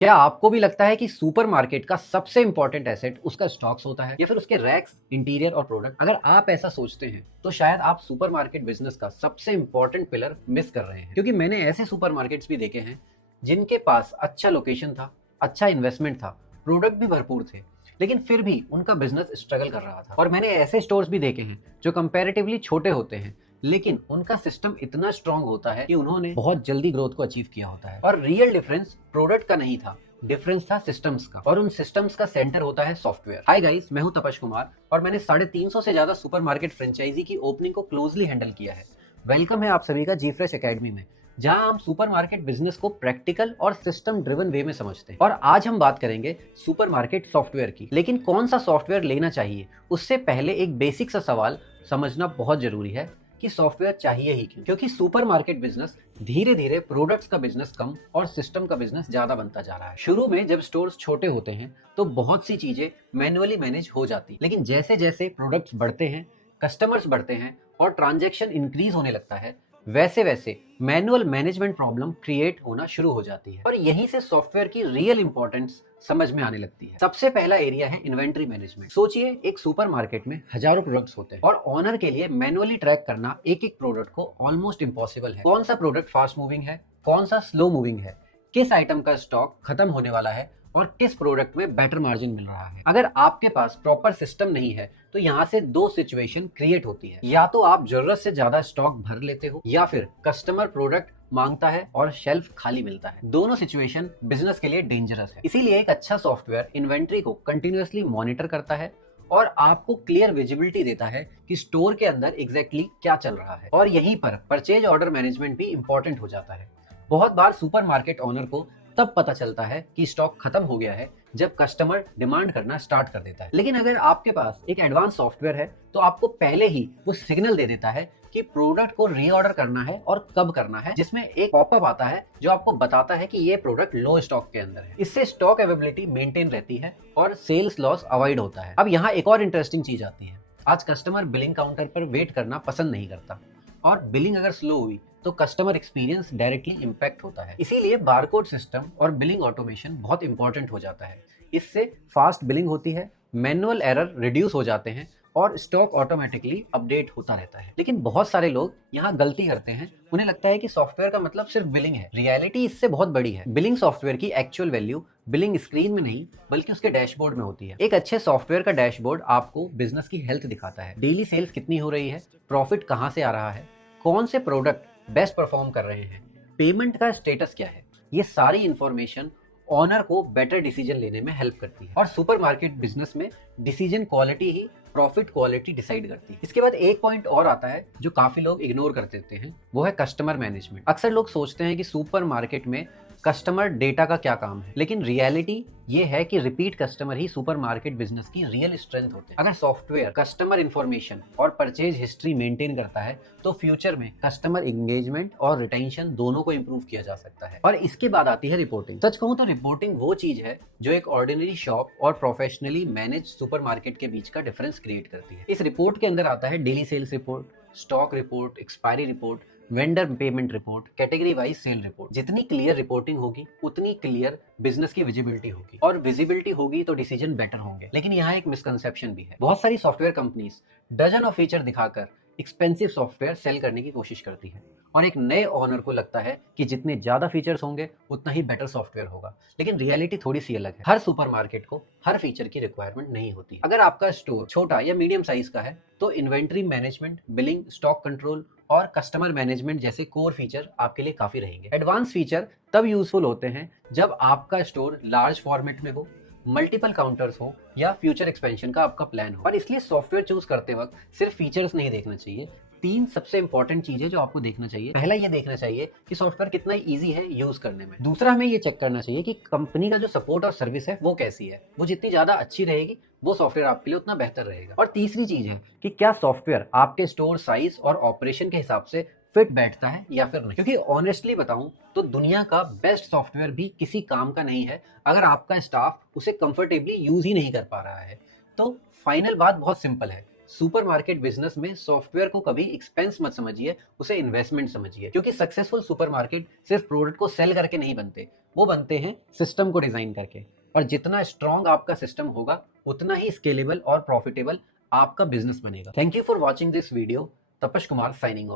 क्या आपको भी लगता है कि सुपरमार्केट का सबसे इंपॉर्टेंट एसेट उसका स्टॉक्स होता है या फिर उसके रैक्स, इंटीरियर और प्रोडक्ट? अगर आप ऐसा सोचते हैं तो शायद आप सुपरमार्केट बिजनेस का सबसे इंपॉर्टेंट पिलर मिस कर रहे हैं, क्योंकि मैंने ऐसे सुपरमार्केट्स भी देखे हैं जिनके पास अच्छा लोकेशन था, अच्छा इन्वेस्टमेंट था, प्रोडक्ट भी भरपूर थे, लेकिन फिर भी उनका बिजनेस स्ट्रगल कर रहा था। और मैंने ऐसे स्टोर्स भी देखे हैं जो कंपैरेटिवली छोटे होते हैं, लेकिन उनका सिस्टम इतना स्ट्रांग होता है कि उन्होंने बहुत जल्दी ग्रोथ को अचीव किया होता है। और रियल डिफरेंस प्रोडक्ट का नहीं था, डिफरेंस था सिस्टम्स का, और उन सिस्टम्स का सेंटर होता है सॉफ्टवेयर। हाय गाइस, मैं हूं तपश कुमार और मैंने 350 से ज्यादा सुपरमार्केट फ्रेंचाइजी की ओपनिंग को क्लोजली हैंडल किया है। वेलकम है आप सभी का जीफ्रेश एकेडमी में, जहां हम सुपरमार्केट बिजनेस को प्रैक्टिकल और सिस्टम ड्रिवन वे में समझते हैं। और आज हम बात करेंगे सुपरमार्केट सॉफ्टवेयर की। लेकिन कौन सा सॉफ्टवेयर लेना चाहिए, उससे पहले एक बेसिक सा सवाल समझना बहुत जरूरी है कि सॉफ्टवेयर चाहिए ही क्यों। क्योंकि सुपरमार्केट बिजनेस धीरे धीरे प्रोडक्ट्स का बिजनेस कम और सिस्टम का बिजनेस ज्यादा बनता जा रहा है। शुरू में जब स्टोर्स छोटे होते हैं तो बहुत सी चीजें मैन्युअली मैनेज हो जाती, लेकिन जैसे जैसे प्रोडक्ट्स बढ़ते हैं, कस्टमर्स बढ़ते हैं और ट्रांजैक्शन इंक्रीज होने लगता है, वैसे वैसे मैनुअल मैनेजमेंट प्रॉब्लम क्रिएट होना शुरू हो जाती है। और यहीं से सॉफ्टवेयर की रियल इंपॉर्टेंस समझ में आने लगती है। सबसे पहला एरिया है इन्वेंट्री मैनेजमेंट। सोचिए, एक सुपरमार्केट में हजारों प्रोडक्ट्स होते हैं और ओनर के लिए मैनुअली ट्रैक करना एक एक प्रोडक्ट को ऑलमोस्ट इम्पॉसिबल है। कौन सा प्रोडक्ट फास्ट मूविंग है, कौन सा स्लो मूविंग है, किस आइटम का स्टॉक खत्म होने वाला है और किस प्रोडक्ट में बेटर मार्जिन मिल रहा है। अगर आपके पास प्रॉपर सिस्टम नहीं है तो यहाँ से दो सिचुएशन क्रिएट होती है। या तो आप जरूरत से ज्यादा स्टॉक भर लेते हो, या फिर कस्टमर प्रोडक्ट मांगता है और शेल्फ खाली मिलता है। दोनों सिचुएशन बिजनेस के लिए डेंजरस है। इसीलिए एक अच्छा सॉफ्टवेयर इन्वेंट्री को कंटिन्यूअसली मॉनिटर करता है और आपको क्लियर विजिबिलिटी देता है कि स्टोर के अंदर एग्जैक्टली क्या चल रहा है। और यहीं पर परचेज ऑर्डर मैनेजमेंट भी इंपॉर्टेंट हो जाता है। बहुत बार सुपरमार्केट ओनर को तब पता चलता है कि स्टॉक खत्म हो गया है जब कस्टमर डिमांड करना स्टार्ट कर देता है। लेकिन अगर आपके पास एक एडवांस सॉफ्टवेयर है तो आपको पहले ही वो सिग्नल दे देता है कि प्रोडक्ट को रीऑर्डर करना है और कब करना है, जिसमें एक पॉपअप आता है जो आपको बताता है कि ये प्रोडक्ट लो स्टॉक के अंदर है। इससे स्टॉक अवेलेबिलिटी मेंटेन रहती है और सेल्स लॉस अवॉइड होता है। अब यहाँ एक और इंटरेस्टिंग चीज आती है। आज कस्टमर बिलिंग काउंटर पर वेट करना पसंद नहीं करता, और बिलिंग अगर स्लो हुई तो कस्टमर एक्सपीरियंस डायरेक्टली इंपैक्ट होता है। इसीलिए बारकोड सिस्टम और बिलिंग ऑटोमेशन बहुत इंपॉर्टेंट हो जाता है। इससे फास्ट बिलिंग होती है, मैनुअल एरर रिड्यूस हो जाते हैं और स्टॉक ऑटोमेटिकली अपडेट होता रहता है। लेकिन बहुत सारे लोग यहाँ गलती करते हैं। उन्हें लगता है कि सॉफ्टवेयर का मतलब सिर्फ बिलिंग है। रियलिटी इससे बहुत बड़ी है। बिलिंग सॉफ्टवेयर की एक्चुअल वैल्यू बिलिंग स्क्रीन में नहीं बल्कि उसके डैशबोर्ड में होती है। एक अच्छे सॉफ्टवेयर का डैशबोर्ड आपको बिजनेस की हेल्थ दिखाता है। डेली सेल्स कितनी हो रही है, प्रॉफिट कहाँ से आ रहा है, कौन से प्रोडक्ट बेस्ट परफॉर्म कर रहे हैं, पेमेंट का स्टेटस क्या है। ये सारी इंफॉर्मेशन ऑनर को बेटर डिसीजन लेने में हेल्प करती है। और सुपरमार्केट बिजनेस में डिसीजन क्वालिटी ही प्रॉफिट क्वालिटी डिसाइड करती है। इसके बाद एक पॉइंट और आता है जो काफी लोग इग्नोर कर देते हैं, वो है कस्टमर मैनेजमेंट। अक्सर लोग सोचते हैं कि सुपरमार्केट में कस्टमर डेटा का क्या काम है, लेकिन रियलिटी ये है कि रिपीट कस्टमर ही सुपरमार्केट बिजनेस की रियल स्ट्रेंथ होते हैं। अगर सॉफ्टवेयर कस्टमर इंफॉर्मेशन और परचेज हिस्ट्री मेंटेन करता है तो फ्यूचर में कस्टमर एंगेजमेंट और रिटेंशन दोनों को इंप्रूव किया जा सकता है। और इसके बाद आती है रिपोर्टिंग। सच कहूं तो रिपोर्टिंग वो चीज है जो एक ऑर्डिनरी शॉप और प्रोफेशनली मैनेज सुपरमार्केट के बीच का डिफरेंस क्रिएट करती है। इस रिपोर्ट के अंदर आता है daily sales report, stock report, expiry report, vendor payment report, category wise sale report. जितनी क्लियर रिपोर्टिंग होगी उतनी क्लियर बिजनेस की विजिबिलिटी होगी, और विजिबिलिटी होगी तो डिसीजन बेटर होंगे। लेकिन यहाँ एक मिसकंसेप्शन भी है। बहुत सारी software companies dozen of feature दिखाकर एक्सपेंसिव सॉफ्टवेयर सेल करने की कोशिश करती है, और एक नए ओनर को लगता है कि जितने ज्यादा फीचर्स होंगे उतना ही बेटर सॉफ्टवेयर होगा। लेकिन रियलिटी थोड़ी सी अलग है। हर सुपरमार्केट को हर फीचर की रिक्वायरमेंट नहीं होती। अगर आपका स्टोर छोटा या मीडियम साइज का है तो inventory management, billing, stock control और कस्टमर मैनेजमेंट जैसे कोर फीचर आपके लिए काफी रहेंगे। एडवांस फीचर तब यूजफुल होते हैं जब आपका स्टोर लार्ज फॉर्मेट में हो, मल्टीपल काउंटर्स हो या फ्यूचर एक्सपेंशन का आपका प्लान हो। और इसलिए सॉफ्टवेयर चूज करते वक्त सिर्फ फीचर्स नहीं देखना चाहिए। तीन सबसे इंपॉर्टेंट चीजें जो आपको देखना चाहिए। पहला ये देखना चाहिए कि सॉफ्टवेयर कितना इजी है यूज करने में। दूसरा हमें ये चेक करना चाहिए कि कंपनी का जो सपोर्ट और सर्विस है वो कैसी है। वो जितनी ज्यादा अच्छी रहेगी वो सॉफ्टवेयर आपके लिए उतना बेहतर रहेगा। और तीसरी चीज है कि क्या सॉफ्टवेयर आपके स्टोर साइज और ऑपरेशन के हिसाब से फिट बैठता है या फिर नहीं। क्योंकि ऑनेस्टली बताऊं तो दुनिया का बेस्ट सॉफ्टवेयर भी किसी काम का नहीं है अगर आपका स्टाफ उसे कंफर्टेबली यूज ही नहीं कर पा रहा है। तो फाइनल बात बहुत सिंपल है, सुपरमार्केट बिजनेस में सॉफ्टवेयर को कभी एक्सपेंस मत समझिए, उसे इन्वेस्टमेंट समझिए, क्योंकि सक्सेसफुल सुपरमार्केट सिर्फ प्रोडक्ट को सेल करके नहीं बनते, वो बनते हैं सिस्टम को डिजाइन करके। और जितना स्ट्रांग आपका सिस्टम होगा उतना ही स्केलेबल और प्रॉफिटेबल आपका बिजनेस बनेगा। Thank you for watching this video. Tapash Kumar signing of.